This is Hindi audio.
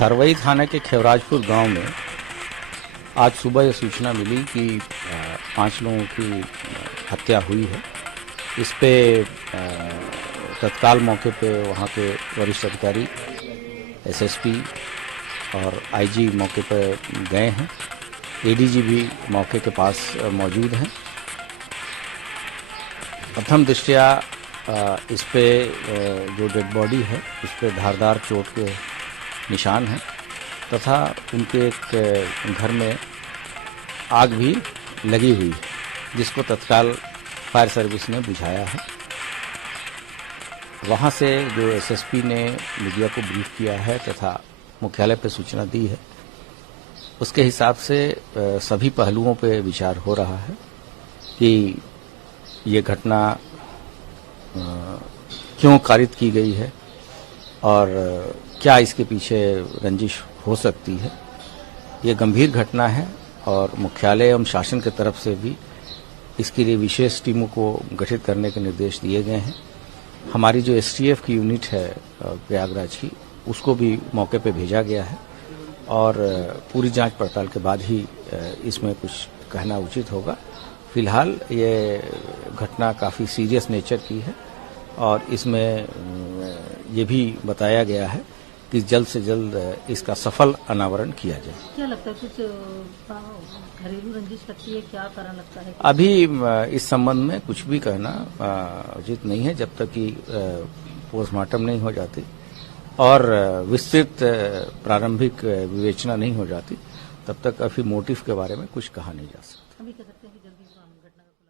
थरवई थाना के खेवराजपुर गांव में आज सुबह ये सूचना मिली कि 5 लोगों की हत्या हुई है। इस पे तत्काल मौके पे वहाँ के वरिष्ठ अधिकारी एसएसपी और आईजी मौके पर गए हैं। एडीजी भी मौके के पास मौजूद हैं। प्रथम दृष्टया इस पे जो डेड बॉडी है उस पे धारदार चोट के निशान हैं तथा उनके एक घर में आग भी लगी हुई है, जिसको तत्काल फायर सर्विस ने बुझाया है। वहाँ से जो एसएसपी ने मीडिया को ब्रीफ किया है तथा मुख्यालय पर सूचना दी है, उसके हिसाब से सभी पहलुओं पे विचार हो रहा है कि ये घटना क्यों कारित की गई है और क्या इसके पीछे रंजिश हो सकती है। ये गंभीर घटना है और मुख्यालय एवं शासन की तरफ से भी इसके लिए विशेष टीमों को गठित करने के निर्देश दिए गए हैं। हमारी जो एसटीएफ की यूनिट है प्रयागराज की, उसको भी मौके पे भेजा गया है और पूरी जांच पड़ताल के बाद ही इसमें कुछ कहना उचित होगा। फिलहाल ये घटना काफ़ी सीरियस नेचर की है और इसमें ये भी बताया गया है कि जल्द से जल्द इसका सफल अनावरण किया जाए। क्या लगता है कुछ घरेलू रंजिश लगती है, क्या कारण लगता है? अभी इस संबंध में कुछ भी कहना उचित नहीं है जब तक कि पोस्टमार्टम नहीं हो जाती और विस्तृत प्रारंभिक विवेचना नहीं हो जाती, तब तक अभी मोटिव के बारे में कुछ कहा नहीं जा सकता। अभी कह सकते हैं कि जल्दी घटना का